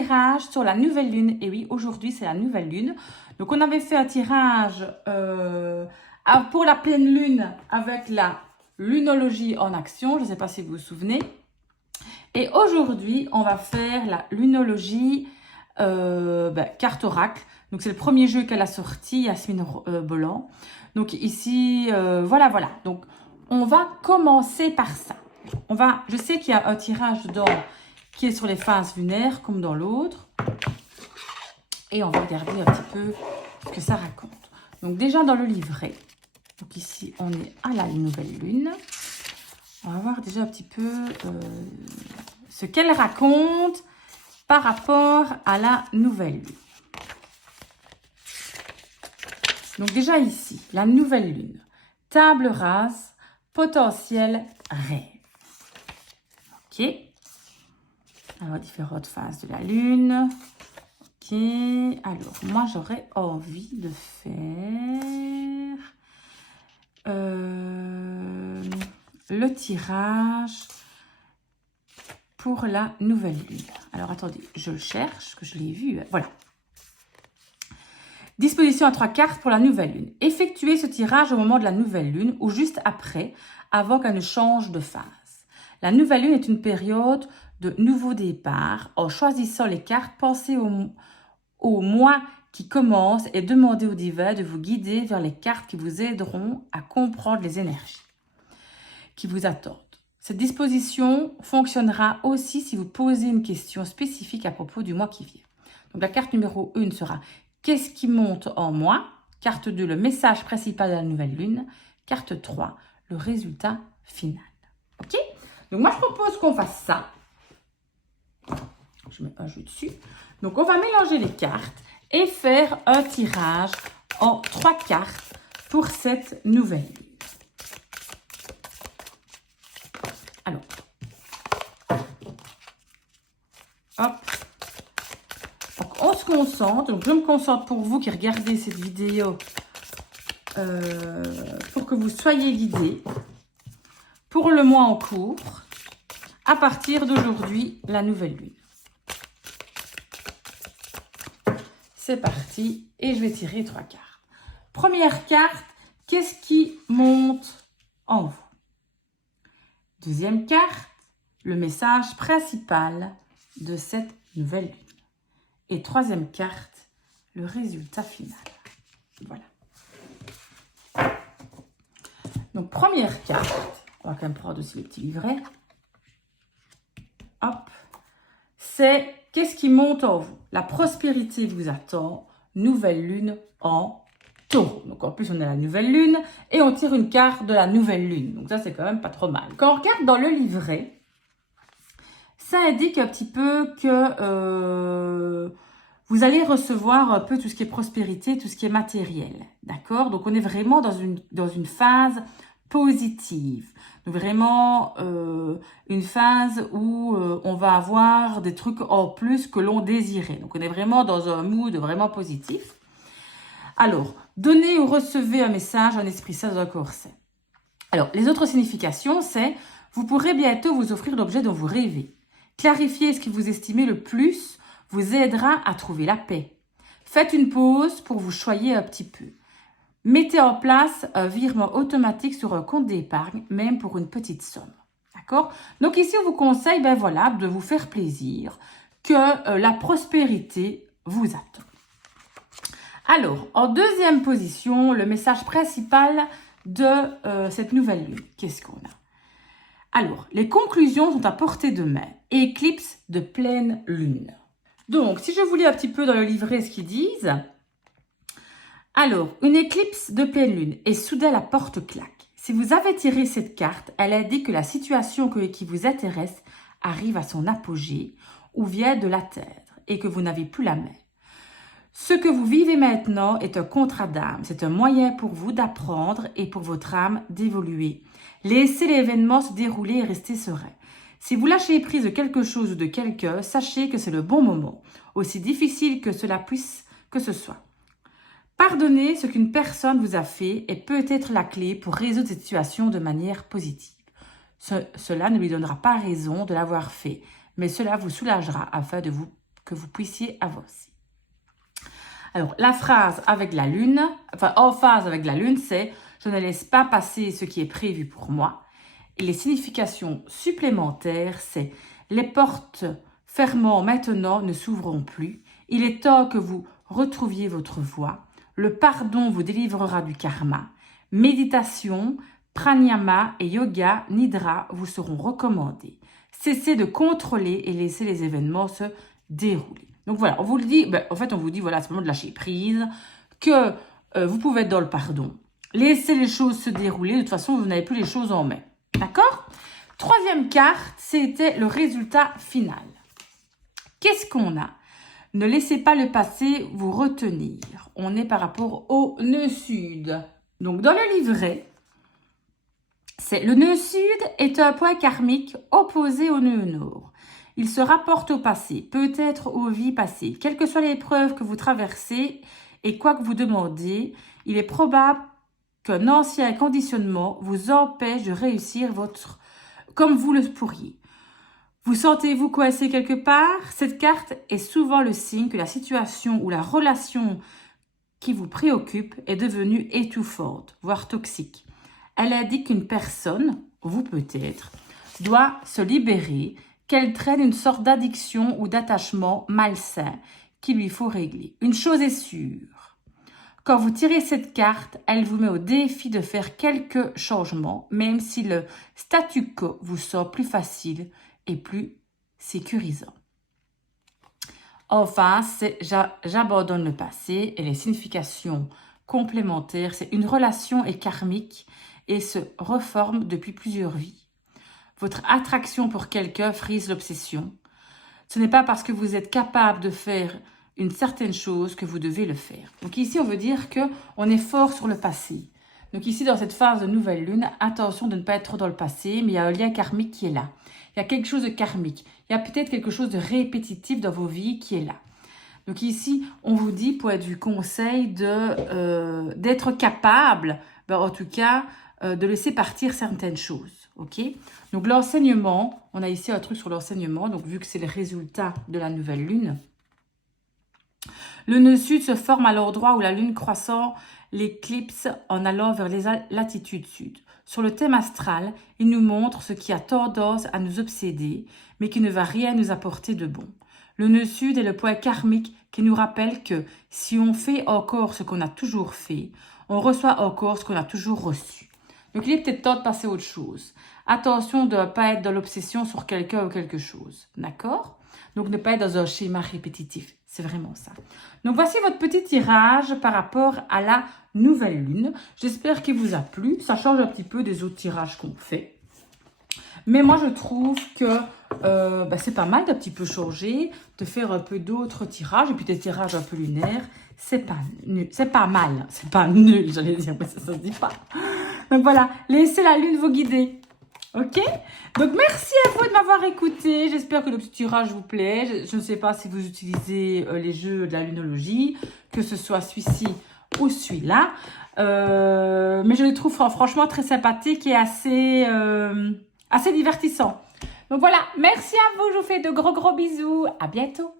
tirage sur la nouvelle lune. Et oui, aujourd'hui, c'est la nouvelle lune. Donc, on avait fait un tirage pour la pleine lune avec la lunologie en action. Je ne sais pas si vous vous souvenez. Et aujourd'hui, on va faire la lunologie carte oracle. Donc, c'est le premier jeu qu'elle a sorti, Yasmine Bolland. Donc, ici, voilà. Donc, on va commencer par ça. Je sais qu'il y a un tirage dedans qui est sur les phases lunaires, comme dans l'autre. Et on va regarder un petit peu ce que ça raconte. Donc, déjà dans le livret. Donc, ici, on est à la nouvelle lune. On va voir déjà un petit peu ce qu'elle raconte par rapport à la nouvelle lune. Donc, déjà ici, la nouvelle lune. Table rase, potentiel rêve. Ok. Alors, différentes phases de la lune. Ok. Alors, moi, j'aurais envie de faire le tirage pour la nouvelle lune. Alors, attendez, je le cherche, que je l'ai vu. Voilà. Disposition à 3 cartes pour la nouvelle lune. Effectuez ce tirage au moment de la nouvelle lune ou juste après, avant qu'elle ne change de phase. La nouvelle lune est une période de nouveau départ. En choisissant les cartes, pensez au mois qui commence et demandez au divin de vous guider vers les cartes qui vous aideront à comprendre les énergies qui vous attendent. Cette disposition fonctionnera aussi si vous posez une question spécifique à propos du mois qui vient. Donc la carte numéro 1 sera « Qu'est-ce qui monte en moi ?» Carte 2, le message principal de la nouvelle lune. Carte 3, le résultat final. Ok? Donc moi je propose qu'on fasse ça. Je mets un jeu dessus. Donc on va mélanger les cartes et faire un tirage en 3 cartes pour cette nouvelle lune. Alors, hop. Donc, on se concentre. Donc, je me concentre pour vous qui regardez cette vidéo pour que vous soyez guidés pour le mois en cours à partir d'aujourd'hui, la nouvelle lune. C'est parti et je vais tirer 3 cartes. Première carte, qu'est-ce qui monte en vous? Deuxième carte, le message principal de cette nouvelle lune. Et troisième carte, le résultat final. Voilà. Donc, première carte, on va quand même prendre aussi le petit livret. Hop. C'est qu'est-ce qui monte en vous? La prospérité vous attend. Nouvelle lune en Taureau. Donc, en plus, on a la nouvelle lune et on tire une carte de la nouvelle lune. Donc, ça, c'est quand même pas trop mal. Quand on regarde dans le livret, ça indique un petit peu que vous allez recevoir un peu tout ce qui est prospérité, tout ce qui est matériel. D'accord? Donc, on est vraiment dans une phase positive. Donc, vraiment une phase où on va avoir des trucs en plus que l'on désirait. Donc, on est vraiment dans un mood vraiment positif. Alors, donnez ou recevez un message, un esprit sain dans un corps sain. Alors, les autres significations, c'est vous pourrez bientôt vous offrir l'objet dont vous rêvez. Clarifier ce que vous estimez le plus vous aidera à trouver la paix. Faites une pause pour vous choyer un petit peu. Mettez en place un virement automatique sur un compte d'épargne, même pour une petite somme. D'accord? Donc ici, on vous conseille de vous faire plaisir, que la prospérité vous attend. Alors, en deuxième position, le message principal de cette nouvelle lune. Qu'est-ce qu'on a? Alors, les conclusions sont à portée de main. Éclipse de pleine lune. Donc, si je vous lis un petit peu dans le livret ce qu'ils disent. Alors, une éclipse de pleine lune et soudain la porte claque. Si vous avez tiré cette carte, elle indique que la situation qui vous intéresse arrive à son apogée ou vient de l'atteindre et que vous n'avez plus la main. Ce que vous vivez maintenant est un contrat d'âme. C'est un moyen pour vous d'apprendre et pour votre âme d'évoluer. Laissez l'événement se dérouler et restez serein. Si vous lâchez prise de quelque chose ou de quelqu'un, sachez que c'est le bon moment, aussi difficile que cela puisse que ce soit. Pardonnez ce qu'une personne vous a fait et peut être la clé pour résoudre cette situation de manière positive. Cela ne lui donnera pas raison de l'avoir fait, mais cela vous soulagera afin de vous que vous puissiez avoir aussi. Alors, la phrase avec la lune, enfin en phase avec la lune, c'est « Je ne laisse pas passer ce qui est prévu pour moi ». Et les significations supplémentaires, c'est « Les portes fermant maintenant ne s'ouvriront plus. Il est temps que vous retrouviez votre voie. Le pardon vous délivrera du karma. Méditation, pranayama et yoga nidra vous seront recommandés. Cessez de contrôler et laissez les événements se dérouler. » Donc voilà, on vous le dit, en fait on vous dit, voilà, c'est le moment de lâcher prise, que vous pouvez être dans le pardon. Laissez les choses se dérouler, de toute façon vous n'avez plus les choses en main. D'accord? Troisième carte, c'était le résultat final. Qu'est-ce qu'on a? Ne laissez pas le passé vous retenir. On est par rapport au nœud sud. Donc dans le livret, c'est le nœud sud est un point karmique opposé au nœud nord. Il se rapporte au passé, peut-être aux vies passées. Quelles que soient les épreuves que vous traversez et quoi que vous demandez, il est probable qu'un ancien conditionnement vous empêche de réussir comme vous le pourriez. Vous sentez-vous coincé quelque part? Cette carte est souvent le signe que la situation ou la relation qui vous préoccupe est devenue étouffante, voire toxique. Elle indique qu'une personne, vous peut-être, doit se libérer, qu'elle traîne une sorte d'addiction ou d'attachement malsain qu'il lui faut régler. Une chose est sûre, quand vous tirez cette carte, elle vous met au défi de faire quelques changements, même si le statu quo vous sort plus facile et plus sécurisant. Enfin, c'est j'abandonne le passé et les significations complémentaires, c'est une relation est karmique et se reforme depuis plusieurs vies. Votre attraction pour quelqu'un frise l'obsession. Ce n'est pas parce que vous êtes capable de faire une certaine chose que vous devez le faire. Donc ici, on veut dire qu'on est fort sur le passé. Donc ici, dans cette phase de nouvelle lune, attention de ne pas être trop dans le passé, mais il y a un lien karmique qui est là. Il y a quelque chose de karmique. Il y a peut-être quelque chose de répétitif dans vos vies qui est là. Donc ici, on vous dit, pour être du conseil, d'être capable, en tout cas, de laisser partir certaines choses. Ok? Donc l'enseignement, on a ici un truc sur l'enseignement, donc vu que c'est le résultat de la nouvelle lune. Le nœud sud se forme à l'endroit où la lune croissant l'éclipse en allant vers les latitudes sud. Sur le thème astral, il nous montre ce qui a tendance à nous obséder, mais qui ne va rien nous apporter de bon. Le nœud sud est le point karmique qui nous rappelle que si on fait encore ce qu'on a toujours fait, on reçoit encore ce qu'on a toujours reçu. Donc il est peut-être temps de passer à autre chose. Attention de ne pas être dans l'obsession sur quelqu'un ou quelque chose. D'accord? Donc ne pas être dans un schéma répétitif. C'est vraiment ça. Donc voici votre petit tirage par rapport à la nouvelle lune. J'espère qu'il vous a plu. Ça change un petit peu des autres tirages qu'on fait. Mais moi je trouve que c'est pas mal d'un petit peu changer, de faire un peu d'autres tirages et puis des tirages un peu lunaires. C'est pas nul. C'est pas mal. C'est pas nul, j'allais dire, mais ça se dit pas. Donc voilà, laissez la lune vous guider. Ok? Donc merci à vous de m'avoir écouté. J'espère que le petit tirage vous plaît. Je ne sais pas si vous utilisez les jeux de la lunologie, que ce soit celui-ci ou celui-là. Mais je les trouve franchement très sympathiques et assez divertissants. Donc voilà, merci à vous. Je vous fais de gros bisous. À bientôt.